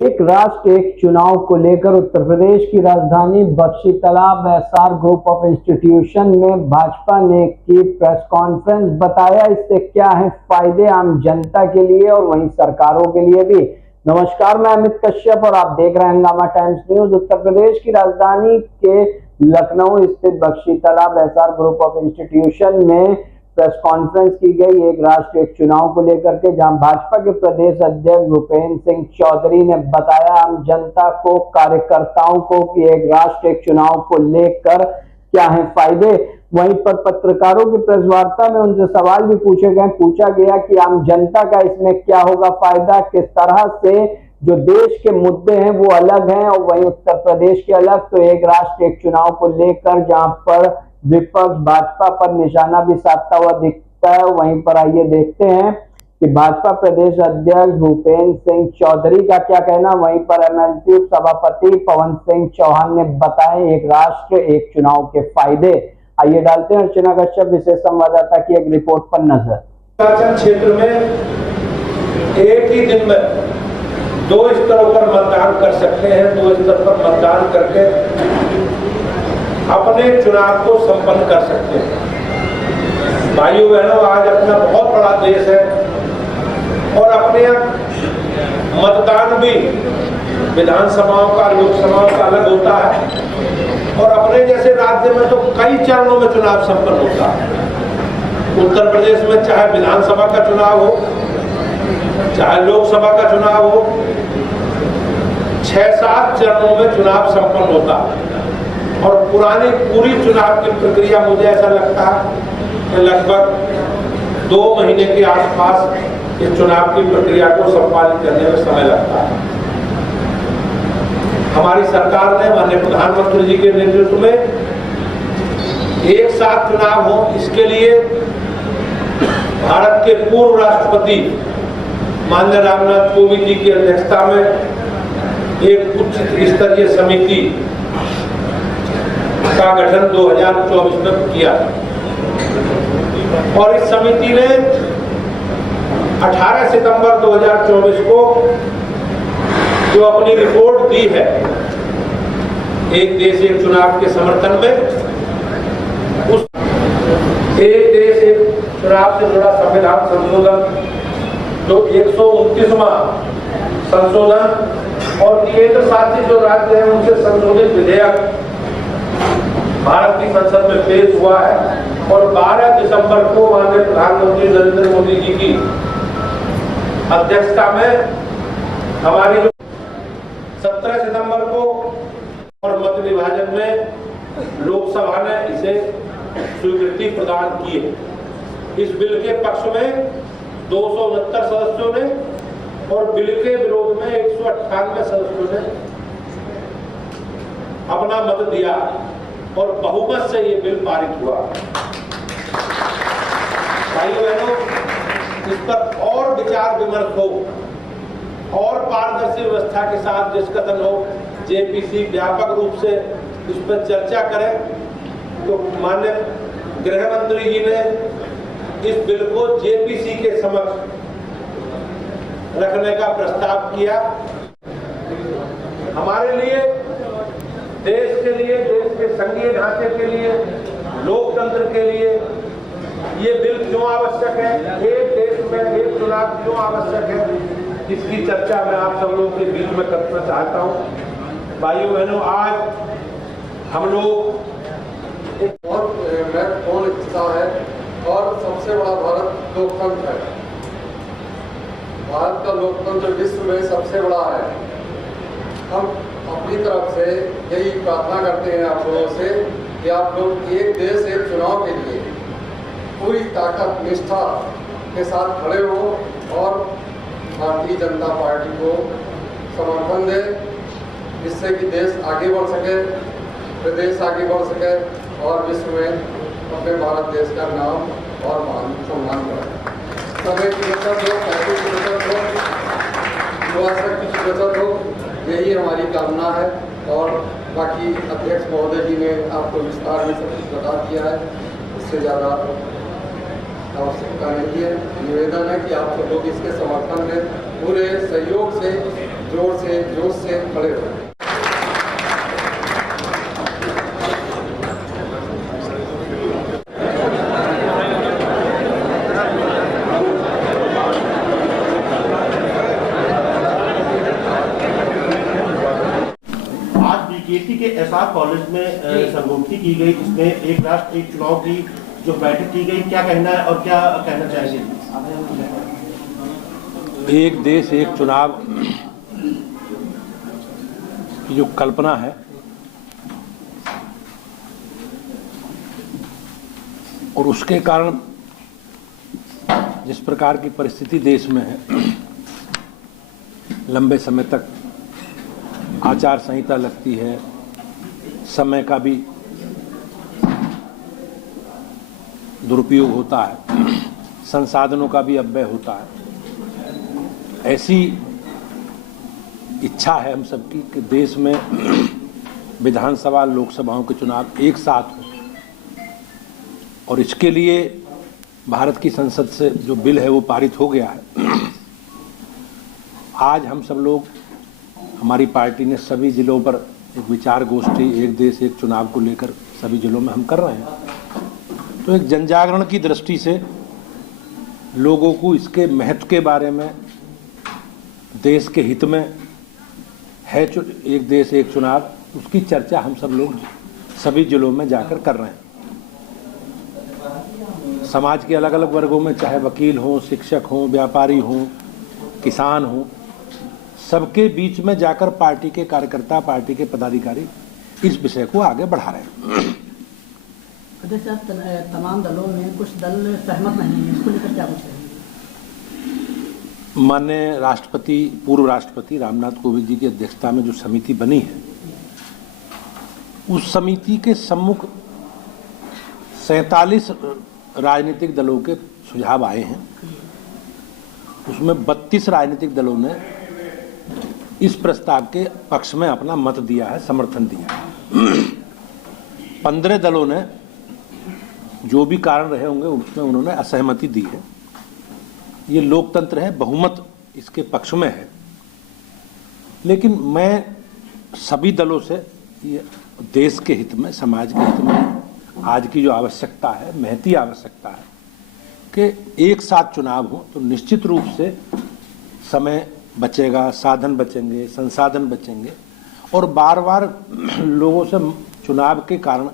एक राष्ट्र एक चुनाव को लेकर उत्तर प्रदेश की राजधानी बख्शी तालाब एसआर ग्रुप ऑफ इंस्टीट्यूशन में भाजपा ने की प्रेस कॉन्फ्रेंस। बताया इससे क्या है फायदे आम जनता के लिए और वहीं सरकारों के लिए भी। नमस्कार, मैं अमित कश्यप और आप देख रहे हैं हंगामा टाइम्स न्यूज। उत्तर प्रदेश की राजधानी के लखनऊ स्थित बख्शी तालाब एसआर ग्रुप ऑफ इंस्टीट्यूशन में प्रेस कॉन्फ्रेंस की गई एक राष्ट्र एक चुनाव को लेकर के, जहां भाजपा के प्रदेश अध्यक्ष भूपेंद्र सिंह चौधरी ने बताया आम जनता को, कार्यकर्ताओं को कि एक राष्ट्र एक चुनाव को लेकर क्या है फायदे। वहीं पर पत्रकारों की प्रेस वार्ता में उनसे सवाल भी पूछा गया कि आम जनता का इसमें क्या होगा फायदा, किस तरह से जो देश के मुद्दे हैं वो अलग हैं और वहीं उत्तर प्रदेश के अलग। तो एक राष्ट्र एक चुनाव को लेकर जहां पर विपक्ष भाजपा पर निशाना भी साधता हुआ दिखता है, वहीं पर आइए देखते हैं कि भाजपा प्रदेश अध्यक्ष भूपेंद्र सिंह चौधरी का क्या कहना। वहीं पर एमएलसी सभापति पवन सिंह चौहान ने बताए एक राष्ट्र एक चुनाव के फायदे। आइए डालते हैं अर्चना कश्यप विशेष संवाददाता की एक रिपोर्ट पर नजर। निर्वाचन क्षेत्र में एक ही दिन में 2 स्तरों पर मतदान कर सकते हैं। 2 स्तर पर मतदान करके अपने चुनाव को संपन्न कर सकते हैं। भाइयों बहनों, आज अपना बहुत बड़ा देश है और अपने यहाँ मतदान भी विधानसभाओं का, लोकसभाओं का अलग होता है और अपने जैसे राज्य में तो कई चरणों में चुनाव संपन्न होता है। उत्तर प्रदेश में चाहे विधानसभा का चुनाव हो, चाहे लोकसभा का चुनाव हो, 6-7 चरणों में चुनाव संपन्न होता है और पूरी चुनाव की प्रक्रिया मुझे ऐसा लगता है कि लगभग 2 महीने के आसपास इस चुनाव की प्रक्रिया को संपादित करने में समय लगता है। हमारी सरकार ने माननीय प्रधानमंत्री जी के नेतृत्व में एक साथ चुनाव हो, इसके लिए भारत के पूर्व राष्ट्रपति माननीय रामनाथ कोविंद जी की अध्यक्षता में एक उच्च स्तरीय समिति का गठन 2024 में किया और इस समिति ने 18 सितंबर 2024 को जो अपनी रिपोर्ट दी है एक देश एक चुनाव के समर्थन में, उस एक देश एक चुनाव से जुड़ा संविधान संशोधन जो 129वां संशोधन और केंद्र शासित जो राज्य है उनसे संशोधित विधेयक भारत की संसद में पेश हुआ है और 12 दिसंबर को माननीय प्रधानमंत्री नरेंद्र मोदी जी की अध्यक्षता में हमारी 17 सितंबर को और मत विभाजन में लोकसभा ने इसे स्वीकृति प्रदान की है। इस बिल के पक्ष में 269 सदस्यों ने और बिल के विरोध में 198 सदस्यों ने अपना मत दिया और बहुमत से ये बिल पारित हुआ। भाइयों बहनों, इस पर और विचार विमर्श हो और पारदर्शी व्यवस्था के साथ डिस्कशन हो, जेपीसी व्यापक रूप से इस पर चर्चा करें। तो माननीय गृह मंत्री जी ने इस बिल को जेपीसी के समक्ष रखने का प्रस्ताव किया। हमारे लिए, देश के लिए, देश के संघीय ढांचे के लिए, लोकतंत्र के लिए ये बिल क्यों आवश्यक है, एक देश में एक चुनाव क्यों आवश्यक है, इसकी चर्चा मैं आप सब लोगों के बीच में करना चाहता हूं। भाइयों बहनों, आज हम लोग एक बहुत महत्वपूर्ण हिस्सा है और सबसे बड़ा भारत लोकतंत्र है। भारत का लोकतंत्र विश्व में सबसे बड़ा है। हम अपनी तरफ से यही प्रार्थना करते हैं आप लोगों से कि आप लोग एक देश एक चुनाव के लिए पूरी ताकत निष्ठा के साथ खड़े हो और भारतीय जनता पार्टी को समर्थन दें, जिससे कि देश आगे बढ़ सके, प्रदेश आगे बढ़ सके और विश्व में अपने भारत देश का नाम और मान सम्मान बढ़े। समय की बचत हो, पैसे की बचत हो, युवा शक्ति की बचत हो, यही हमारी कामना है। और बाकी अध्यक्ष महोदय जी ने आपको विस्तार में सब कुछ बता दिया है, इससे ज़्यादा आवश्यकता नहीं है। निवेदन है कि आप सब लोग इसके समर्थन में पूरे सहयोग से जोर से जोश से खड़े हो। बीकेटी के एसआर कॉलेज में संगोष्ठी की गई, जिसमें एक राष्ट्र एक चुनाव की जो बैठक की गई, क्या कहना है और क्या कहना चाहेंगे? एक देश एक चुनाव की जो कल्पना है और उसके कारण जिस प्रकार की परिस्थिति देश में है, लंबे समय तक आचार संहिता लगती है, समय का भी दुरुपयोग होता है, संसाधनों का भी अपव्यय होता है। ऐसी इच्छा है हम सबकी कि देश में विधानसभा लोकसभाओं के चुनाव एक साथ हो, और इसके लिए भारत की संसद से जो बिल है वो पारित हो गया है। आज हम सब लोग, हमारी पार्टी ने सभी जिलों पर एक विचार गोष्ठी एक देश एक चुनाव को लेकर सभी जिलों में हम कर रहे हैं। तो एक जनजागरण की दृष्टि से लोगों को इसके महत्व के बारे में, देश के हित में है एक देश एक चुनाव, उसकी चर्चा हम सब लोग सभी जिलों में जाकर कर रहे हैं। समाज के अलग अलग वर्गों में, चाहे वकील हों, शिक्षक हों, व्यापारी हों, किसान हों, सबके बीच में जाकर पार्टी के कार्यकर्ता, पार्टी के पदाधिकारी इस विषय को आगे बढ़ा रहे हैं। अध्यक्ष साहब, तमाम दलों में कुछ दल सहमत नहीं है, इसको लेकर क्या कुछ कहेंगे? माननीय राष्ट्रपति, पूर्व राष्ट्रपति रामनाथ कोविंद जी की अध्यक्षता में जो समिति बनी है, उस समिति के सम्मुख 47 राजनीतिक दलों के सुझाव आए हैं। उसमें 32 राजनीतिक दलों ने इस प्रस्ताव के पक्ष में अपना मत दिया है, समर्थन दिया है। 15 दलों ने जो भी कारण रहे होंगे उसमें उन्होंने असहमति दी है। ये लोकतंत्र है, बहुमत इसके पक्ष में है। लेकिन मैं सभी दलों से ये देश के हित में, समाज के हित में आज की जो आवश्यकता है, महती आवश्यकता है कि एक साथ चुनाव हो तो निश्चित रूप से समय बचेगा, साधन बचेंगे, संसाधन बचेंगे, और बार बार लोगों से चुनाव के कारण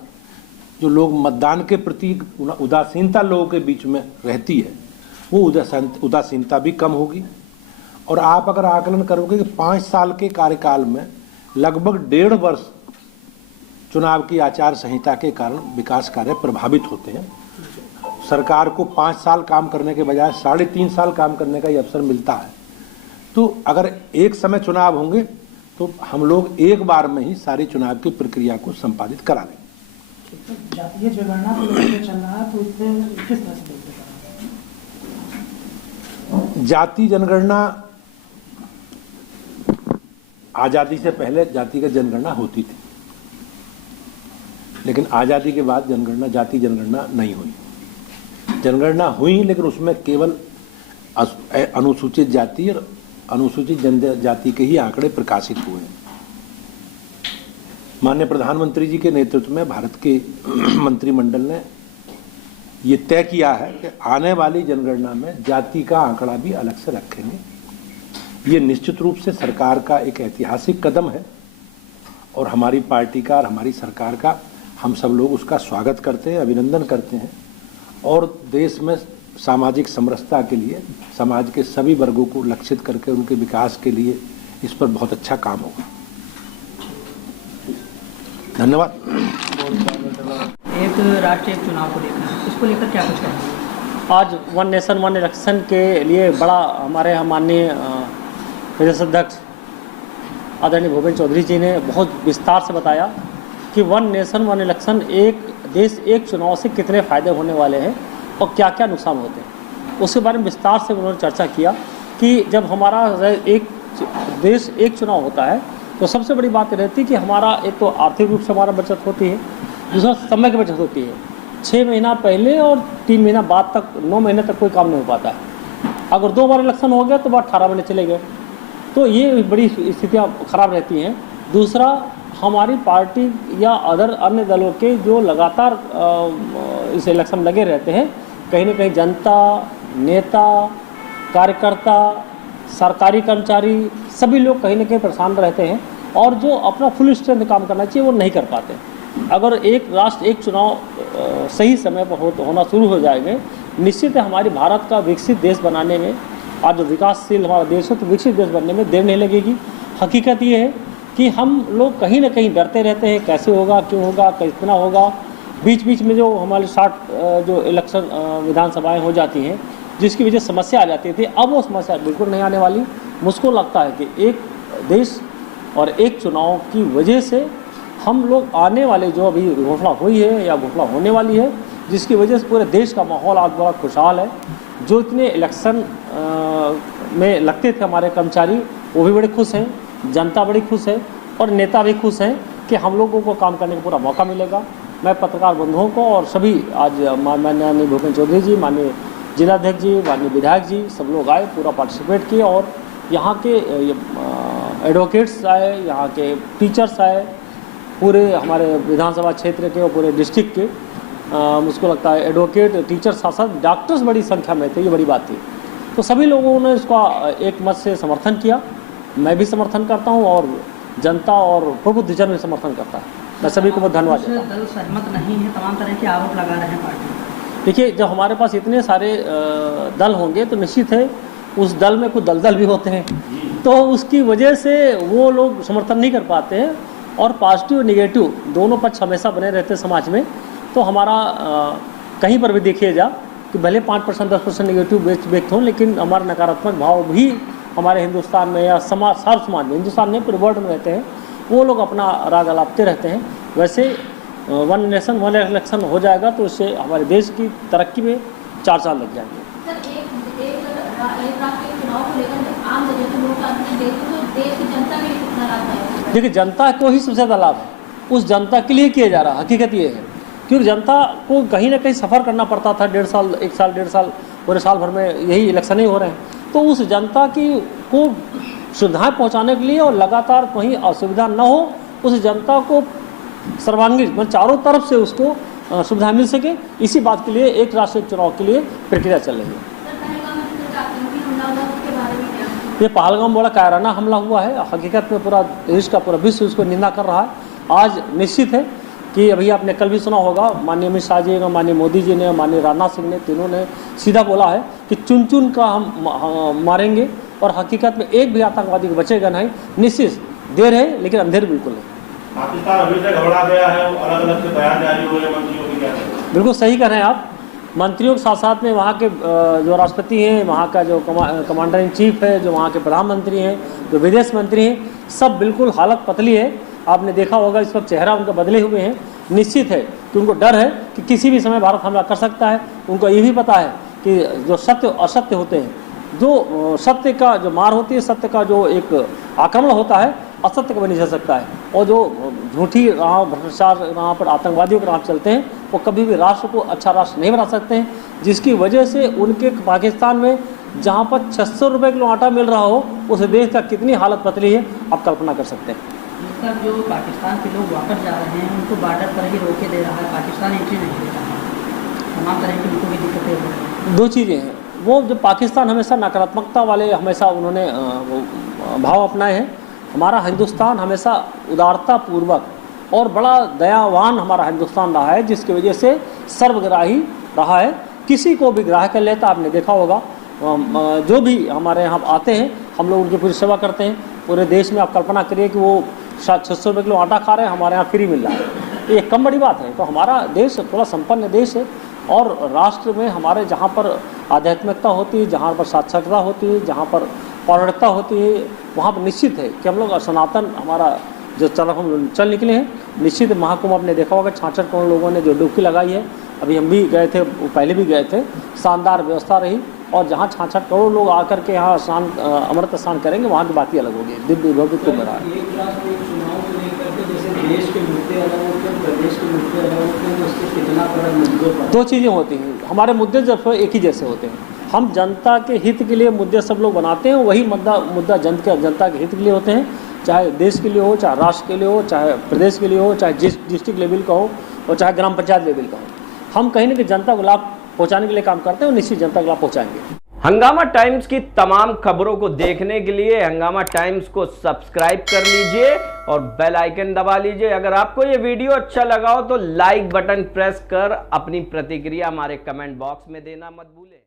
जो लोग मतदान के प्रति उदासीनता लोगों के बीच में रहती है, वो उदासीनता भी कम होगी। और आप अगर आकलन करोगे कि 5 साल के कार्यकाल में लगभग 1.5 वर्ष चुनाव की आचार संहिता के कारण विकास कार्य प्रभावित होते हैं। सरकार को 5 साल काम करने के बजाय 3.5 साल काम करने का ये अवसर मिलता है। तो अगर एक समय चुनाव होंगे तो हम लोग एक बार में ही सारी चुनाव की प्रक्रिया को संपादित करा देंगे। जातीय जनगणना को लेकर चल रहा है, तो इससे किस तरह से देखते हैं? जाति जनगणना, आजादी से पहले जाति का जनगणना होती थी, लेकिन आजादी के बाद जनगणना, जाति जनगणना नहीं हुई। जनगणना हुई लेकिन उसमें केवल अनुसूचित जाति और अनुसूचित जनजाति के ही आंकड़े प्रकाशित हुए। माननीय प्रधानमंत्री जी के नेतृत्व में भारत के मंत्रिमंडल ने ये तय किया है कि आने वाली जनगणना में जाति का आंकड़ा भी अलग से रखेंगे। ये निश्चित रूप से सरकार का एक ऐतिहासिक कदम है और हमारी पार्टी का और हमारी सरकार का हम सब लोग उसका स्वागत करते हैं, अभिनंदन करते हैं। और देश में सामाजिक समरसता के लिए समाज के सभी वर्गों को लक्षित करके उनके विकास के लिए इस पर बहुत अच्छा काम होगा। धन्यवाद। एक राष्ट्र एक चुनाव को लेकर, इसको लेकर क्या कुछ कहेंगे? आज वन नेशन वन इलेक्शन के लिए बड़ा हमारे माननीय प्रदेश अध्यक्ष आदरणीय भूपेंद्र चौधरी जी ने बहुत विस्तार से बताया कि वन नेशन वन इलेक्शन, एक देश एक चुनाव से कितने फ़ायदे होने वाले हैं और क्या क्या नुकसान होते हैं, उसके बारे में विस्तार से उन्होंने चर्चा किया कि जब हमारा एक देश एक चुनाव होता है तो सबसे बड़ी बात रहती है कि हमारा एक तो आर्थिक रूप से हमारा बचत होती है, दूसरा समय की बचत होती है। 6 महीना पहले और 3 महीना बाद तक, 9 महीने तक कोई काम नहीं हो पाता है। अगर 2 बार इलेक्शन हो गया तो बाद 18 महीने चले गए। तो ये बड़ी स्थितियाँ खराब रहती हैं। दूसरा, हमारी पार्टी या अदर अन्य दलों के जो लगातार इस इलेक्शन में लगे रहते हैं, कहीं ना कहीं जनता, नेता, कार्यकर्ता, सरकारी कर्मचारी सभी लोग कहीं ना कहीं परेशान रहते हैं और जो अपना फुल स्ट्रेंथ काम करना चाहिए वो नहीं कर पाते। अगर एक राष्ट्र एक चुनाव सही समय पर होना शुरू हो जाएंगे, निश्चित है हमारी भारत का विकसित देश बनाने में, आज जो विकासशील हमारा देश है तो विकसित देश बनने में देर नहीं लगेगी। हकीकत ये है कि हम लोग कहीं ना कहीं डरते रहते हैं, कैसे होगा, क्यों होगा, कितना होगा। बीच बीच में जो हमारे 60 जो इलेक्शन विधानसभाएं हो जाती हैं जिसकी वजह से समस्या आ जाती थी, अब वो समस्या बिल्कुल नहीं आने वाली। मुझको लगता है कि एक देश और एक चुनाव की वजह से हम लोग आने वाले जो अभी घोषणा हुई है या घोषणा होने वाली है, जिसकी वजह से पूरे देश का माहौल आज बड़ा खुशहाल है। जो इतने इलेक्शन में लगते थे हमारे कर्मचारी, वो भी बड़े खुश हैं, जनता बड़ी खुश है और नेता भी खुश हैं कि हम लोगों को काम करने का पूरा मौका मिलेगा। मैं पत्रकार बंधुओं को और सभी आज माननीय भूपेंद्र चौधरी जी, माननीय जिलाध्यक्ष जी, माननीय विधायक जी, सब लोग आए, पूरा पार्टिसिपेट किए और यहाँ के एडवोकेट्स आए, यहाँ के टीचर्स आए, पूरे हमारे विधानसभा क्षेत्र के और पूरे डिस्ट्रिक्ट के मुझको लगता है एडवोकेट, टीचर, शासक, डॉक्टर्स बड़ी संख्या में थे, ये बड़ी बात थी। तो सभी लोगों ने इसका एक मत से समर्थन किया। मैं भी समर्थन करता हूँ और जनता और प्रबुद्ध जन भी समर्थन करता है। मैं सभी को बहुत धन्यवाद देता हूँ। दल सहमत नहीं है, तमाम तरह के आरोप लगा रहे हैं पार्टी। देखिए, जब हमारे पास इतने सारे दल होंगे तो निश्चित है उस दल में कुछ दलदल भी होते हैं, तो उसकी वजह से वो लोग समर्थन नहीं कर पाते हैं और पॉजिटिव और निगेटिव दोनों पक्ष हमेशा बने रहते हैं समाज में। तो हमारा कहीं पर भी देखिए जा कि भले 5% 10% निगेटिव व्यक्त हों, लेकिन हमारा नकारात्मक भाव भी हमारे हिंदुस्तान में या समाज, सार समाज में, हिंदुस्तान में पूरे वर्ल्ड में रहते हैं, वो लोग अपना राग अलापते रहते हैं। वैसे वन नेशन वन इलेक्शन हो जाएगा तो इससे हमारे देश की तरक्की में 4 साल लग जाएंगे। देखिए, जनता को ही सबसे ज़्यादा लाभ है, उस जनता के लिए किया जा रहा है। हकीकत ये है क्योंकि जनता को कहीं ना कहीं सफ़र करना पड़ता था, 1.5 साल 1 साल 1.5 साल, पूरे साल भर में यही इलेक्शन ही हो रहे हैं। तो उस जनता की को सुविधाएं पहुंचाने के लिए और लगातार कहीं असुविधा न हो, उस जनता को सर्वांगीण मतलब चारों तरफ से उसको सुविधा मिल सके, इसी बात के लिए एक राष्ट्र एक चुनाव के लिए प्रक्रिया चल रही है। ये पहलगाम बड़ा कायराना हमला हुआ है। हकीकत में पूरा देश का पूरा विश्व उसको निंदा कर रहा है। आज निश्चित है कि अभी आपने कल भी सुना होगा, माननीय अमित शाह जी, माननीय मोदी जी ने, माननीय राजनाथ सिंह ने, तीनों ने सीधा बोला है कि चुन चुन का हम मारेंगे और हकीकत में एक भी आतंकवादी को बचेगा नहीं। निश्चित देर है लेकिन अंधेर बिल्कुल नहीं। पाकिस्तान अभी तक घबरा गया है, अलग अलग से बयान जारी हुए हैं मंत्रियों के, क्या बिल्कुल सही कह रहे हैं आप। मंत्रियों के साथ साथ में वहाँ के जो राष्ट्रपति हैं, वहाँ का जो कमांडर इन चीफ है, जो वहाँ के प्रधानमंत्री हैं, जो विदेश मंत्री हैं, सब बिल्कुल हालत पतली है। आपने देखा होगा इस वक्त चेहरा उनका बदले हुए हैं। निश्चित है कि उनको डर है कि किसी भी समय भारत हमला कर सकता है। उनको ये भी पता है कि जो सत्य असत्य होते हैं, जो सत्य का जो मार होती है, सत्य का जो एक आक्रमण होता है, असत्य कभी नहीं चल सकता है। और जो झूठी राह, भ्रष्टाचार राह पर, आतंकवादियों के राह चलते हैं, वो कभी भी राष्ट्र को अच्छा राष्ट्र नहीं बना सकते हैं। जिसकी वजह से उनके पाकिस्तान में जहाँ पर 600 रुपये किलो आटा मिल रहा हो, उस देश का कितनी हालत पतली है आप कल्पना कर सकते हैं। जो पाकिस्तान के लोग वापस जा रहे हैं उनको बॉर्डर पर ही रोके दे रहा है, पाकिस्तान एंट्री नहीं दे रहा है, तमाम तरह की उनको भी दिक्कतें हो रही हैं। 2 चीज़ें हैं। वो जो पाकिस्तान हमेशा नकारात्मकता वाले हमेशा उन्होंने भाव अपनाए हैं। हमारा हिंदुस्तान हमेशा उदारता पूर्वक और बड़ा दयावान हमारा हिंदुस्तान रहा है, जिसकी वजह से सर्वग्राही रहा है, किसी को भी ग्राह्य कर लेता। आपने देखा होगा जो भी हमारे यहाँ आते हैं, हम लोग उनकी पूरी सेवा करते हैं। पूरे देश में आप कल्पना करिए कि वो 600 रुपये किलो आटा खा रहे हैं, हमारे यहाँ फ्री मिल रहा है। ये कम बड़ी बात है। तो हमारा देश थोड़ा संपन्न देश है और राष्ट्र में हमारे जहाँ पर आध्यात्मिकता होती है, जहाँ पर साक्षरता होती है, जहाँ पर पौराणिकता होती है, वहाँ पर निश्चित है कि हम लोग सनातन हमारा जो हम चल निकले हैं। निश्चित महाकुंभ आपने देखा होगा, 66 करोड़ लोगों ने जो डुबकी लगाई है। अभी हम भी गए थे, पहले भी गए थे, शानदार व्यवस्था रही। और जहाँ 66 करोड़ लोग आकर के यहाँ स्नान, अमृत स्नान करेंगे, वहाँ की बात ही अलग होगी। दिव्य भव्य कुंभ रहा है। कितना बड़ा मुद्दों पर 2 चीज़ें होती हैं। हमारे मुद्दे जब एक ही जैसे होते हैं। हम जनता के हित के लिए मुद्दे सब लोग बनाते हैं, वही मुद्दा जनता के हित के लिए होते हैं, चाहे देश के लिए हो, चाहे राष्ट्र के लिए हो, चाहे प्रदेश के लिए हो, चाहे डिस्ट्रिक्ट लेवल का हो और चाहे ग्राम पंचायत लेवल का हो। हम कहीं ना कहीं जनता को लाभ पहुंचाने के लिए काम करते हैं और निश्चित जनता को लाभ पहुंचाएंगे। हंगामा टाइम्स की तमाम खबरों को देखने के लिए हंगामा टाइम्स को सब्सक्राइब कर लीजिए और बेल आइकन दबा लीजिए। अगर आपको ये वीडियो अच्छा लगा हो तो लाइक बटन प्रेस कर अपनी प्रतिक्रिया हमारे कमेंट बॉक्स में देना मत भूलें।